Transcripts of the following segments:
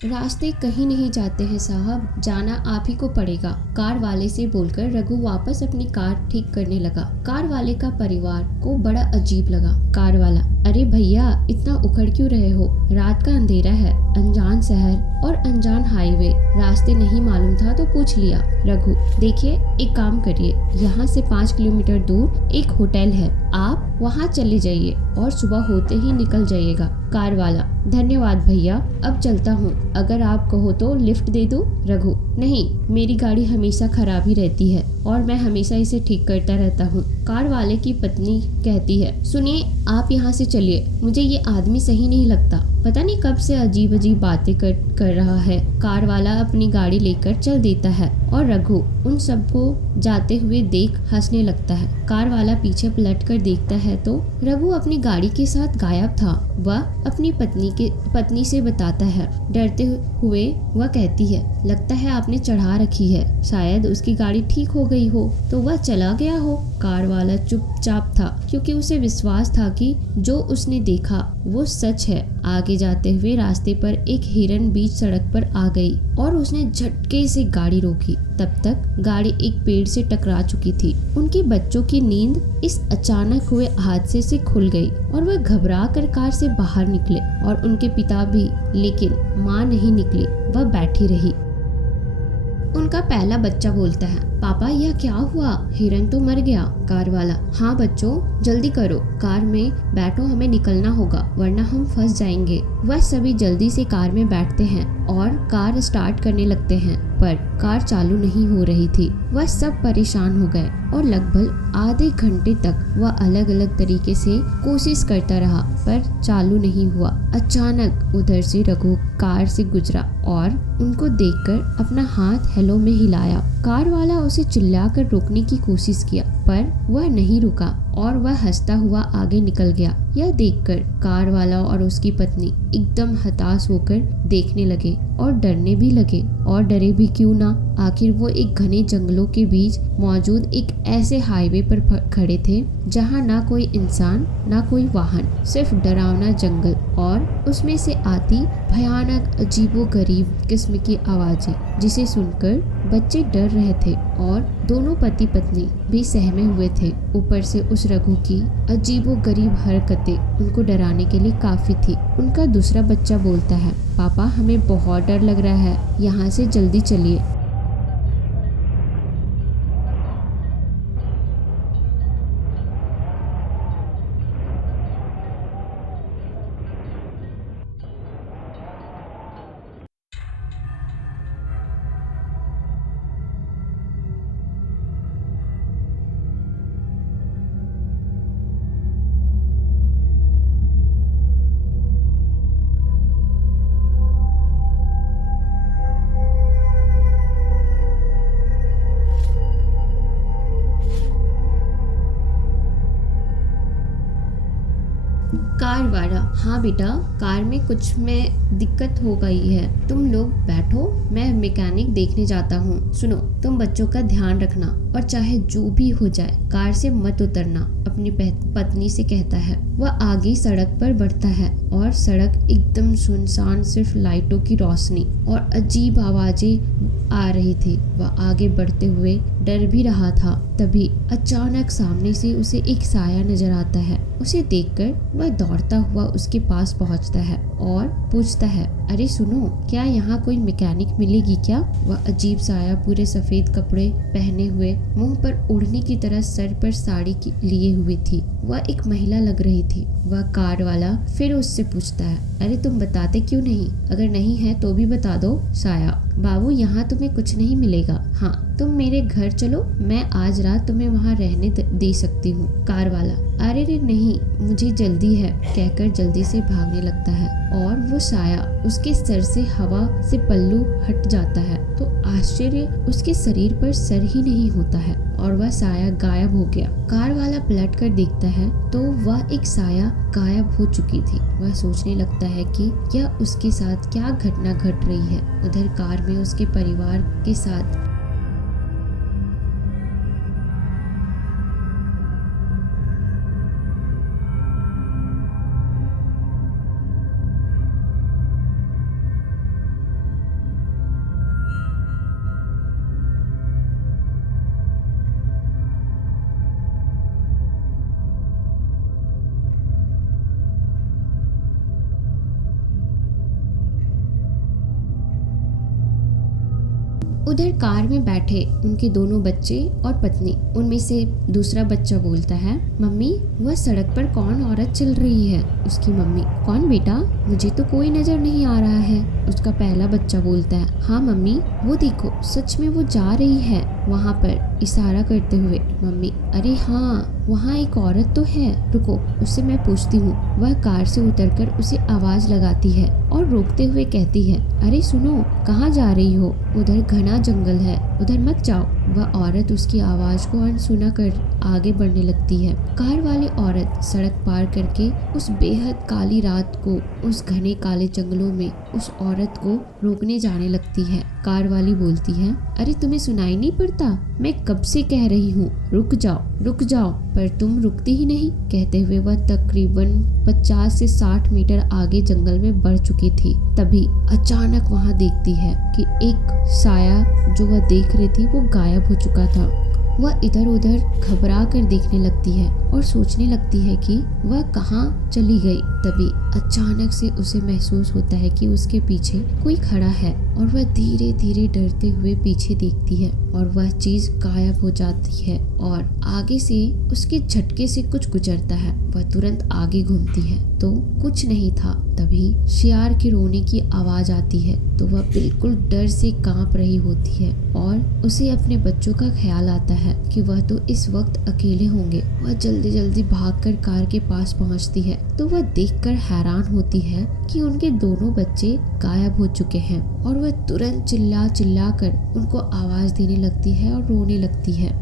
रास्ते कहीं नहीं जाते हैं साहब, जाना आप ही को पड़ेगा, कार वाले से बोलकर रघु वापस अपनी कार ठीक करने लगा। कार वाले का परिवार को बड़ा अजीब लगा। कार वाला, अरे भैया इतना उखड़ क्यों रहे हो, रात का अंधेरा है, अनजान शहर और अनजान हाईवे, रास्ते नहीं मालूम था तो पूछ लिया। रघु, देखिए एक काम करिए, यहाँ से 5 किलोमीटर दूर एक होटल है, आप वहाँ चले जाइए और सुबह होते ही निकल जाइएगा। कार वाला, धन्यवाद भैया, अब चलता हूँ, अगर आप कहो तो लिफ्ट दे दूँ। रघु, नहीं, मेरी गाड़ी हमेशा खराब ही रहती है और मैं हमेशा इसे ठीक करता रहता हूँ। कार वाले की पत्नी कहती है, सुनिए आप यहाँ से चलिए, मुझे ये आदमी सही नहीं लगता, पता नहीं कब से अजीब अजीब बातें कर रहा है। कार वाला अपनी गाड़ी लेकर चल देता है और रघु उन सबको जाते हुए देख हंसने लगता है। कार वाला पीछे पलट कर देखता है तो रघु अपनी गाड़ी के साथ गायब था। वह अपनी पत्नी से बताता है। डरते हुए वह कहती है, लगता है आपने चढ़ा रखी है, शायद उसकी गाड़ी ठीक हो गई हो तो वह चला गया हो। कार वाला चुपचाप था क्योंकि उसे विश्वास था कि जो उसने देखा वो सच है। आगे जाते हुए रास्ते पर एक हिरन बीच सड़क पर आ गई और उसने झटके से गाड़ी रोकी। तब तक गाड़ी एक पेड़ से टकरा चुकी थी। उनके बच्चों की नींद इस अचानक हुए हादसे से खुल गई और वह घबरा कर कार से बाहर निकले और उनके पिता भी, लेकिन माँ नहीं निकली, वह बैठी रही। उनका पहला बच्चा बोलता है, पापा यह क्या हुआ, हिरन तो मर गया। कार वाला, हाँ बच्चों जल्दी करो, कार में बैठो, हमें निकलना होगा वरना हम फंस जाएंगे। वह सभी जल्दी से कार में बैठते हैं और कार स्टार्ट करने लगते हैं, पर कार चालू नहीं हो रही थी। वह सब परेशान हो गए और लगभग आधे घंटे तक वह अलग अलग तरीके से कोशिश करता रहा पर चालू नहीं हुआ। अचानक उधर से रघु कार से गुजरा और उनको देखकर अपना हाथ हेलो में हिलाया। कार वाला उसे चिल्लाकर रोकने की कोशिश किया पर वह नहीं रुका और वह हंसता हुआ आगे निकल गया। यह देखकर कार वाला और उसकी पत्नी एकदम हताश होकर देखने लगे और डरने भी लगे। और डरे भी क्यों ना, आखिर वो एक घने जंगलों के बीच मौजूद एक ऐसे हाईवे पर खड़े थे जहां ना कोई इंसान ना कोई वाहन, सिर्फ डरावना जंगल और उसमें से आती भयानक अजीबोगरीब किस्म की आवाजें जिसे सुनकर बच्चे डर रहे थे और दोनों पति पत्नी भी सहमे हुए थे। ऊपर से उस रघु की अजीबोगरीब हरकतें उनको डराने के लिए काफी थी। उनका दूसरा बच्चा बोलता है, पापा हमें बहुत डर लग रहा है, यहाँ से जल्दी चलिए। कार वाला, हाँ बेटा, कार में कुछ में दिक्कत हो गई है, तुम लोग बैठो, मैं मैकेनिक देखने जाता हूँ। सुनो, तुम बच्चों का ध्यान रखना और चाहे जो भी हो जाए कार से मत उतरना, अपनी पत्नी से कहता है। वह आगे सड़क पर बढ़ता है और सड़क एकदम सुनसान, सिर्फ लाइटों की रोशनी और अजीब आवाजें आ रही थी। वह आगे बढ़ते हुए डर भी रहा था। तभी अचानक सामने से उसे एक साया नजर आता है। उसे देखकर वह दौड़ता हुआ उसके पास पहुंचता है और पूछता है, अरे सुनो, क्या यहाँ कोई मैकेनिक मिलेगी क्या? वह अजीब साया पूरे सफेद कपड़े पहने हुए, मुंह पर ओढ़ने की तरह सर पर साड़ी लिए हुए थी। वह एक महिला लग रही थी। वह कार वाला फिर उससे पूछता है, अरे तुम बताते क्यों नहीं? अगर नहीं है तो भी बता दो। साया, बाबू यहाँ तुम्हें कुछ नहीं मिलेगा। हाँ, तुम मेरे घर चलो, मैं आज रात तुम्हें वहाँ रहने दे सकती हूँ। कार वाला, अरे रे नहीं, मुझे जल्दी है, कहकर जल्दी से भागने लगता है और वो साया उसके सर से हवा से पल्लू हट जाता है तो आश्चर्य, उसके शरीर पर सर ही नहीं होता है और वह साया गायब हो गया। कार वाला पलट कर देखता है तो वह एक साया गायब हो चुकी थी। वह सोचने लगता है कि यह उसके साथ क्या घटना घट रही है। उधर कार में उसके परिवार के साथ उधर कार में बैठे उनके दोनों बच्चे और पत्नी, उनमें से दूसरा बच्चा बोलता है, मम्मी वह सड़क पर कौन औरत चल रही है? उसकी मम्मी, कौन बेटा, मुझे तो कोई नजर नहीं आ रहा है। उसका पहला बच्चा बोलता है, हाँ मम्मी वो देखो, सच में वो जा रही है वहाँ पर, इशारा करते हुए। मम्मी, अरे हाँ वहाँ एक औरत तो है, रुको उससे मैं पूछती हूँ। वह कार से उतरकर उसे आवाज लगाती है और रोकते हुए कहती है, अरे सुनो, कहाँ जा रही हो? उधर घना जंगल है, उधर मत जाओ। वह औरत उसकी आवाज को अनसुना कर आगे बढ़ने लगती है। कार वाली औरत सड़क पार करके उस बेहद काली रात को, उस घने काले जंगलों में उस औरत को रोकने जाने लगती है। कार वाली बोलती है, अरे तुम्हें सुनाई नहीं पड़ता? मैं कब से कह रही हूँ रुक जाओ रुक जाओ, पर तुम रुकती ही नहीं। कहते हुए वह तकरीबन 50 से 60 मीटर आगे जंगल में बढ़ चुकी थी। तभी अचानक वहाँ देखती है कि एक साया जो वह देख रही थी वो गायब हो चुका था। वह इधर उधर घबरा कर देखने लगती है और सोचने लगती है कि वह कहाँ चली गई। तभी अचानक से उसे महसूस होता है कि उसके पीछे कोई खड़ा है और वह धीरे धीरे डरते हुए पीछे देखती है और वह चीज गायब हो जाती है और आगे से उसके झटके से कुछ गुजरता है। वह तुरंत आगे घूमती है तो कुछ नहीं था। तभी शियार के रोने की आवाज आती है तो वह बिल्कुल डर से कांप रही होती है और उसे अपने बच्चों का ख्याल आता है कि वह तो इस वक्त अकेले होंगे। वह जल्दी जल्दी भागकर कार के पास पहुंचती है तो वह देखकर हैरान होती है कि उनके दोनों बच्चे गायब हो चुके हैं और वह तुरंत चिल्ला चिल्ला कर उनको आवाज देने लगती है और रोने लगती है।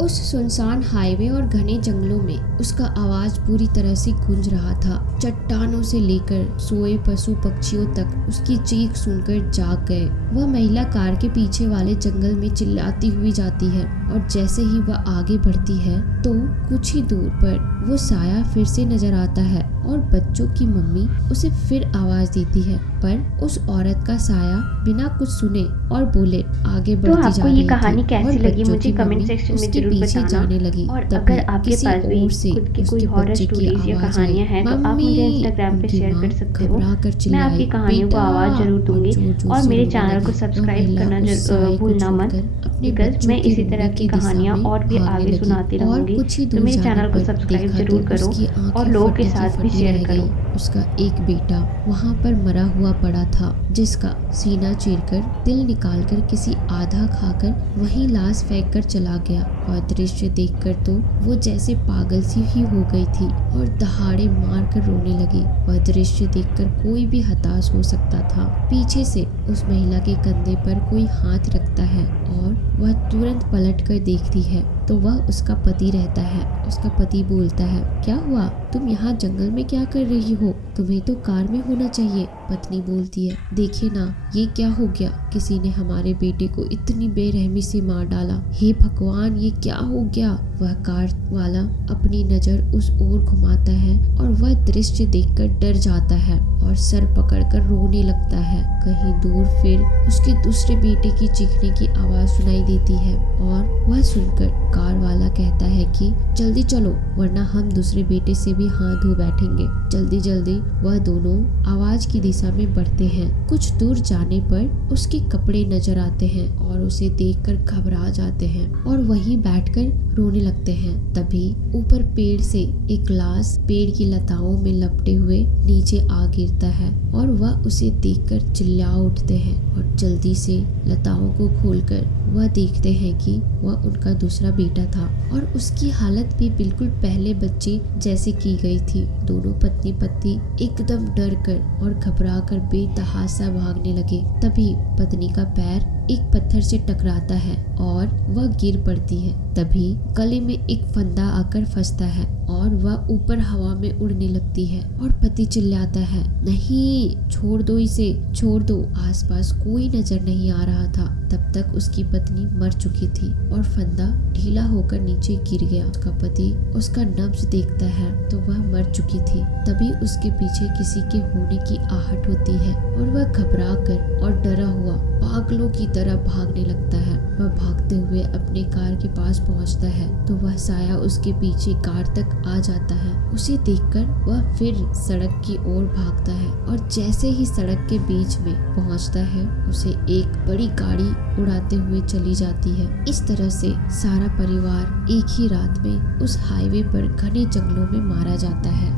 उस सुनसान हाईवे और घने जंगलों में उसका आवाज पूरी तरह से गूंज रहा था। चट्टानों से लेकर सोए पशु पक्षियों तक उसकी चीख सुनकर जाग गए। वह महिला कार के पीछे वाले जंगल में चिल्लाती हुई जाती है और जैसे ही वह आगे बढ़ती है तो कुछ ही दूर पर वो साया फिर से नजर आता है और बच्चों की मम्मी उसे फिर आवाज देती है, पर उस औरत का साया बिना कुछ सुने और बोले आगे बढ़ती जा रही थी। तो आपको ये कहानी कैसी लगी मुझे कमेंट सेक्शन में जरूर बताना। जाने लगी। और अगर आपके पास भी खुद की कोई हॉरर स्टोरीज या कहानियां हैं तो आप मुझे इंस्टाग्राम पे शेयर कर सकते हो। मैं आपकी कहानियों को आवाज जरूर दूंगी और मेरे चैनल को सब्सक्राइब करना भूलना मत, बिकॉज मैं इसी तरह की कहानियां और भी आगे सुनाती रहूंगी। तो मेरे चैनल को सब्सक्राइब जरूर करो और लोगों के साथ भी शेयर करो। उसका एक बेटा वहाँ पर मरा हुआ पड़ा था जिसका सीना चीरकर दिल निकालकर किसी आधा खाकर वहीं लाश फेंक कर चला गया। और दृश्य देखकर तो वो जैसे पागल सी ही हो गई थी और दहाड़े मार कर रोने लगी। वह दृश्य देखकर कोई भी हताश हो सकता था। पीछे से उस महिला के कंधे पर कोई हाथ रखता है और वह तुरंत पलट कर देखती है तो वह उसका पति रहता है। उसका पति बोलता है, क्या हुआ, तुम यहाँ जंगल में क्या कर रही हो? तुम्हें तो कार में होना चाहिए। पत्नी बोलती है, देखिए ना ये क्या हो गया, किसी ने हमारे बेटे को इतनी बेरहमी से मार डाला। हे भगवान, ये क्या हो गया? वह कार वाला अपनी नजर उस ओर घुमाता है और वह दृश्य देखकर डर जाता है और सर पकड़कर रोने लगता है। कहीं दूर फिर उसके दूसरे बेटे की चीखने की आवाज सुनाई देती है और वह सुनकर कार वाला कहता है कि जल्दी चलो वरना हम दूसरे बेटे से भी हाथ धो बैठेंगे। जल्दी जल्दी वह दोनों आवाज की दिशा में बढ़ते हैं। कुछ दूर जाने पर उसके कपड़े नजर आते हैं और उसे देखकर घबरा जाते हैं और वहीं बैठकर रोने लगते हैं। तभी ऊपर पेड़ से एक लाश पेड़ की लताओं में लपटे हुए नीचे आ गिरता है और वह उसे देखकर चिल्ला उठते हैं और जल्दी से लताओं को खोलकर वह देखते हैं कि वह उनका दूसरा बेटा था और उसकी हालत भी बिल्कुल पहले बच्चे जैसे की गई थी। दोनों पत्नी पति एकदम डर कर और घबरा कर बेतहाशा भागने लगे। तभी पत्नी का पैर एक पत्थर से टकराता है और वह गिर पड़ती है। तभी गले में एक फंदा आकर फंसता है और वह ऊपर हवा में उड़ने लगती है और पति चिल्लाता है, नहीं, छोड़ दो इसे, छोड़ दो। आसपास कोई नजर नहीं आ रहा था। तब तक उसकी पत्नी मर चुकी थी और फंदा ढीला होकर नीचे गिर गया। उसका पति उसका नब्ज देखता है तो वह मर चुकी थी। तभी उसके पीछे किसी के होने की आहट होती है और वह घबरा कर और डरा हुआ पागलों की तरह भागने लगता है। वह भागते हुए अपने कार के पास पहुंचता है तो वह साया उसके पीछे कार तक आ जाता है। उसे देखकर वह फिर सड़क की ओर भागता है और जैसे ही सड़क के बीच में पहुंचता है उसे एक बड़ी गाड़ी उड़ाते हुए चली जाती है। इस तरह से सारा परिवार एक ही रात में उस हाईवे पर घने जंगलों में मारा जाता है।